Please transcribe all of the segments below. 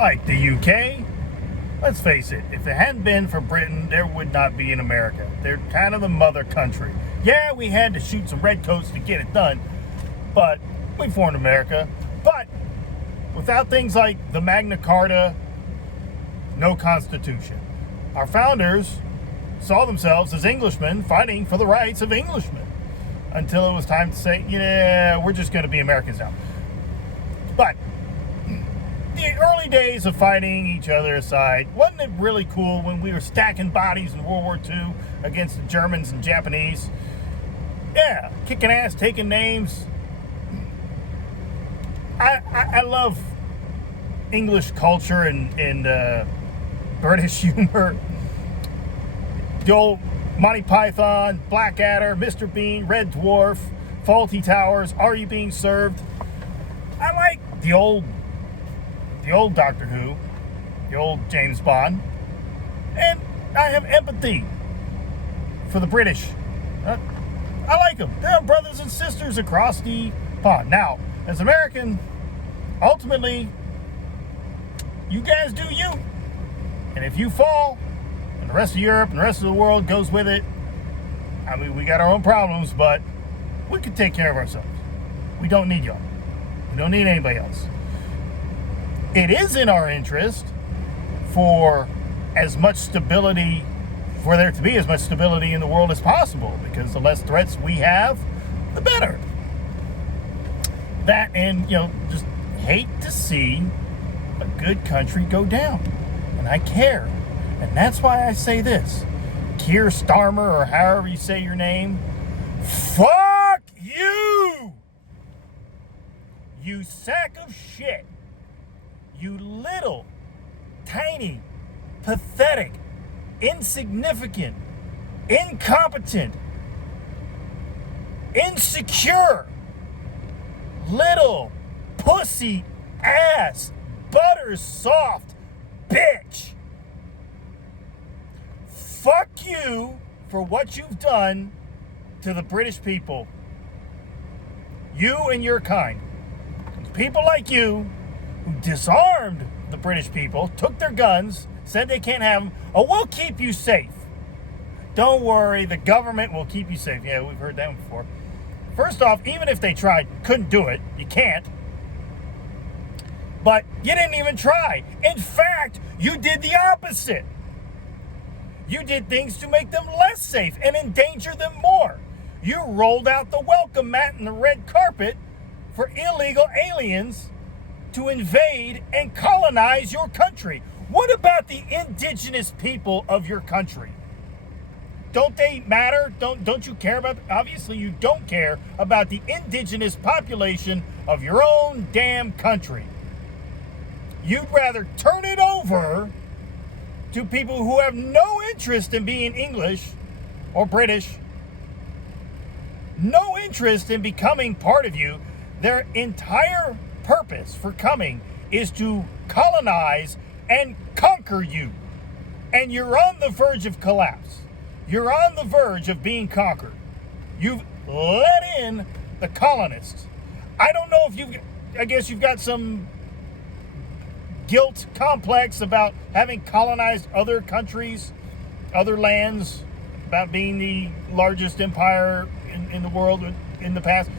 like the UK. Let's face it, if it hadn't been for Britain, there would not be an America. They're kind of the mother country. Yeah, we had to shoot some redcoats to get it done, but we formed America. But without things like the Magna Carta, no Constitution. Our founders saw themselves as Englishmen fighting for the rights of Englishmen until it was time to say, yeah, we're just going to be Americans now. But the early days of fighting each other aside, wasn't it really cool when we were stacking bodies in World War II against the Germans and Japanese? Yeah, kicking ass, taking names. I love English culture and British humor. The old Monty Python, Blackadder, Mr. Bean, Red Dwarf, Faulty Towers, Are You Being Served? I like the old Doctor Who, the old James Bond, and I have empathy for the British. I like them. They're brothers and sisters across the pond. Now, as American, ultimately, you guys do you. And if you fall, and the rest of Europe and the rest of the world goes with it, I mean, we got our own problems, but we can take care of ourselves. We don't need y'all. We don't need anybody else. It is in our interest for as much stability, for there to be as much stability in the world as possible, because the less threats we have, the better. That and, just hate to see a good country go down. And I care. And that's why I say this. Keir Starmer, or however you say your name, fuck you! You sack of shit. You little, tiny, pathetic, insignificant, incompetent, insecure, little, pussy ass, butter soft bitch. Fuck you for what you've done to the British people. You and your kind. People like you who disarmed the British people, took their guns, said they can't have them. Oh, we'll keep you safe. Don't worry, the government will keep you safe. Yeah, we've heard that one before. First off, even if they tried, couldn't do it. You can't. But you didn't even try. In fact, you did the opposite. You did things to make them less safe and endanger them more. You rolled out the welcome mat and the red carpet for illegal aliens to invade and colonize your country. What about the indigenous people of your country? Don't they matter? Don't you care about them? Obviously you don't care about the indigenous population of your own damn country. You'd rather turn it over to people who have no interest in being English or British, no interest in becoming part of you. Their entire purpose for coming is to colonize and conquer you. And you're on the verge of collapse. You're on the verge of being conquered. You've let in the colonists. I don't know if I guess you've got some guilt complex about having colonized other countries, other lands, about being the largest empire in the world in the past.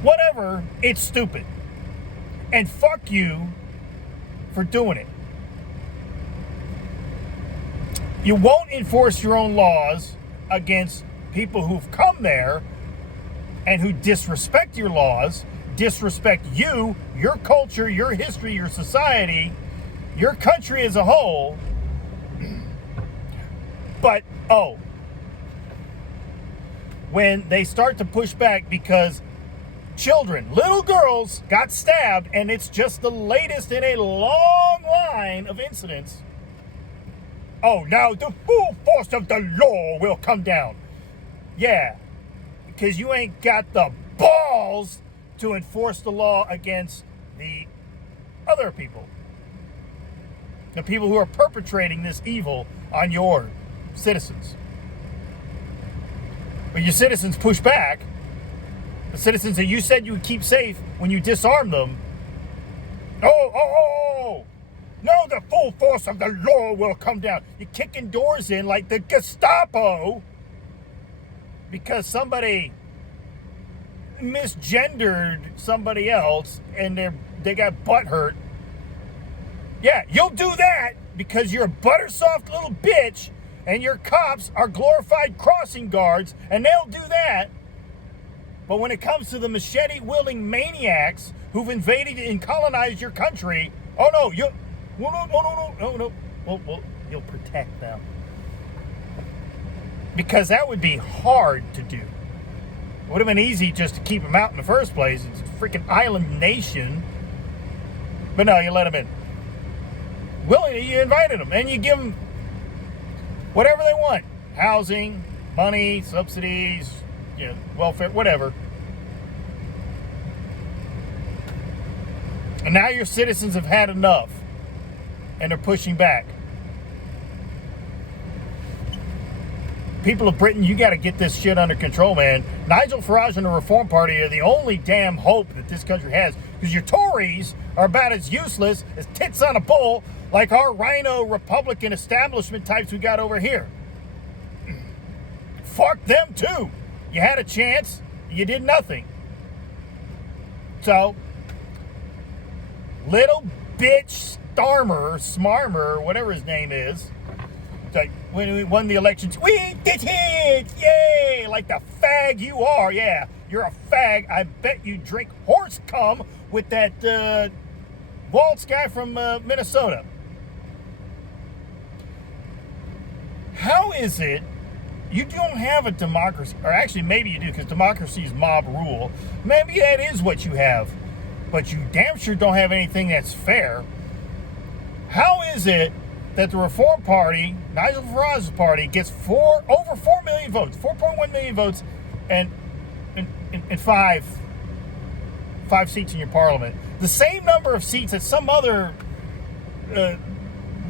Whatever, it's stupid. And fuck you for doing it. You won't enforce your own laws against people who've come there and who disrespect your laws, disrespect you, your culture, your history, your society, your country as a whole. But, when they start to push back because children, little girls, got stabbed, and it's just the latest in a long line of incidents. Oh, now the full force of the law will come down. Yeah, because you ain't got the balls to enforce the law against the other people. The people who are perpetrating this evil on your citizens. But your citizens push back. The citizens that you said you would keep safe when you disarm them, Oh. No, the full force of the law will come down. You're kicking doors in like the Gestapo because somebody misgendered somebody else and they got butthurt. Yeah, you'll do that because you're a buttersoft little bitch and your cops are glorified crossing guards and they'll do that. But when it comes to the machete-wielding maniacs who've invaded and colonized your country, oh no, no. Well, you'll protect them. Because that would be hard to do. It would have been easy just to keep them out in the first place. It's a freaking island nation. But no, you let them in. Willingly, you invited them, and you give them whatever they want. Housing, money, subsidies, welfare, whatever. And now your citizens have had enough, and they're pushing back. People of Britain, you got to get this shit under control, man. Nigel Farage and the Reform Party are the only damn hope that this country has, because your Tories are about as useless as tits on a pole, like our rhino Republican establishment types we got over here. Fuck them too. You had a chance, you did nothing. So, little bitch Smarmer, whatever his name is, like when we won the elections, we did it, yay! Like the fag you are, yeah, you're a fag. I bet you drink horse cum with that Waltz guy from Minnesota. How is it you don't have a democracy? Or actually, maybe you do, because democracy is mob rule. Maybe that is what you have. But you damn sure don't have anything that's fair. How is it that the Reform Party, Nigel Farage's party, gets over 4 million votes, 4.1 million votes, and five seats in your parliament? The same number of seats that some other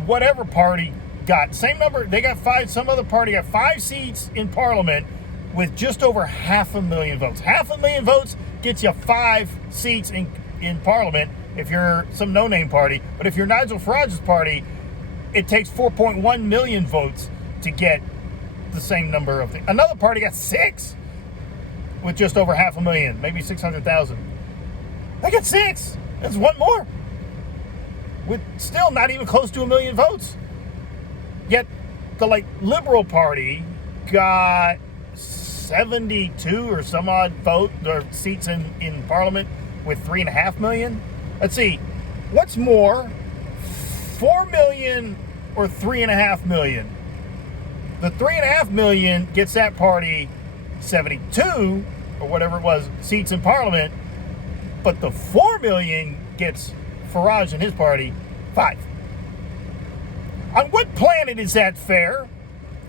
whatever party got. Same number, they got 5, some other party got 5 seats in parliament with just over 500,000 votes. 500,000 votes gets you 5 seats in parliament if you're some no-name party. But if you're Nigel Farage's party, it takes 4.1 million votes to get the same number of things. Another party got 6 with just over 500,000, maybe 600,000. They got 6. That's one more. With still not even close to 1 million votes. Yet the Liberal Party got 72 or some odd seats in Parliament with 3.5 million. Let's see, what's more, 4 million or 3.5 million? The 3.5 million gets that party 72 or whatever it was seats in Parliament, but the 4 million gets Farage and his party 5. On what planet is that fair?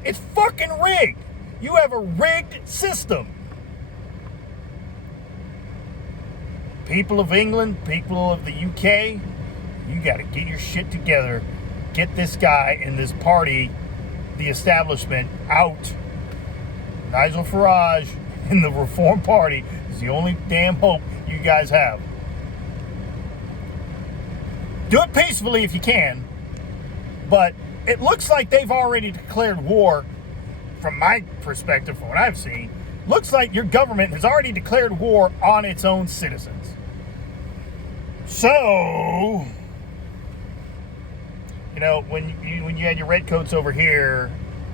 It's fucking rigged. You have a rigged system. People of England, people of the UK, you got to get your shit together. Get this guy and this party, the establishment, out. Nigel Farage and the Reform Party is the only damn hope you guys have. Do it peacefully if you can. But it looks like they've already declared war, from my perspective, from what I've seen. Looks like your government has already declared war on its own citizens. So, when you had your redcoats over here,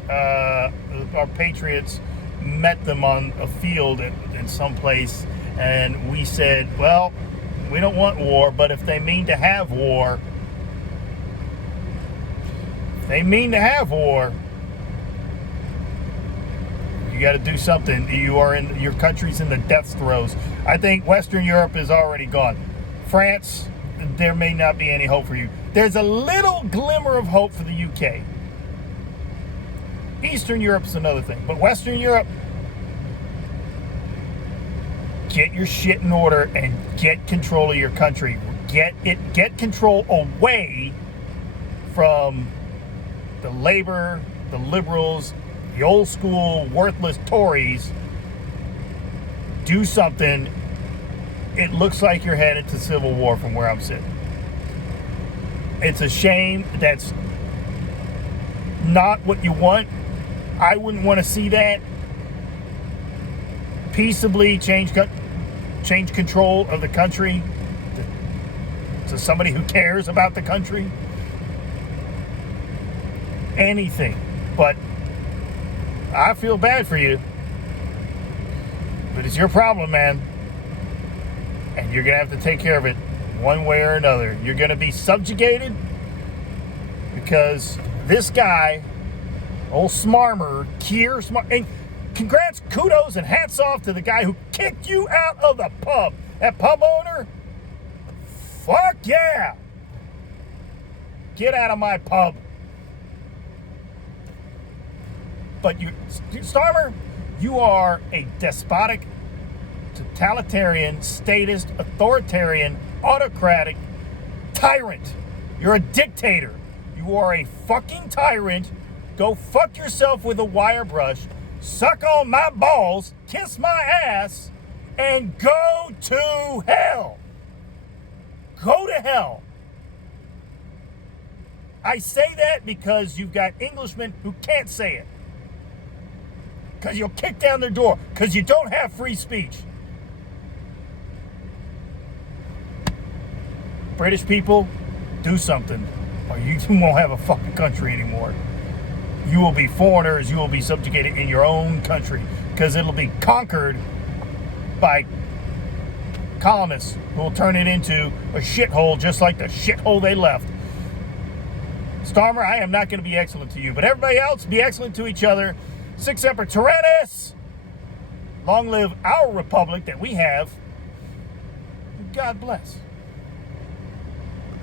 our patriots met them on a field in some place, and we said, well, we don't want war, but if they mean to have war, you got to do something. Your country's in the death throes. I think Western Europe is already gone. France, there may not be any hope for you. There's a little glimmer of hope for the UK. Eastern Europe is another thing, but Western Europe, get your shit in order and get control of your country. Get control away from the Labour, the Liberals, the old school worthless Tories. Do something. It looks like you're headed to civil war from where I'm sitting. It's a shame. That's not what you want. I wouldn't want to see that. Peaceably change control of the country to somebody who cares about the country. Anything. But I feel bad for you. But it's your problem, man. And you're going to have to take care of it one way or another. You're going to be subjugated because this guy, old Smarmer, Keir Smart, and congrats, kudos, and hats off to the guy who kicked you out of the pub. That pub owner, fuck yeah. Get out of my pub. But you, Starmer, you are a despotic, totalitarian, statist, authoritarian, autocratic tyrant. You're a dictator. You are a fucking tyrant. Go fuck yourself with a wire brush, suck on my balls, kiss my ass, and go to hell. Go to hell. I say that because you've got Englishmen who can't say it. Because you'll kick down their door. Because you don't have free speech. British people, do something. Or you won't have a fucking country anymore. You will be foreigners. You will be subjugated in your own country. Because it'll be conquered by colonists who will turn it into a shithole just like the shithole they left. Starmer, I am not going to be excellent to you. But everybody else, be excellent to each other. Sic semper tyrannis. Long live our republic that we have. God bless.